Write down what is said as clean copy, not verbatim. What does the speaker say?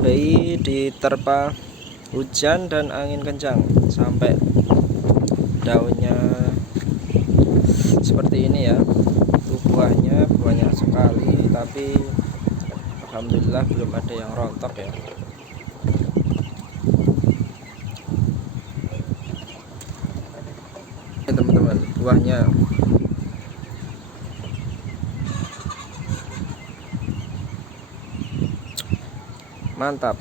cabai diterpa hujan dan angin kencang sampai daunnya seperti ini ya. Itu buahnya banyak sekali, tapi alhamdulillah belum ada yang rontok ya. Ini teman-teman, buahnya mantap.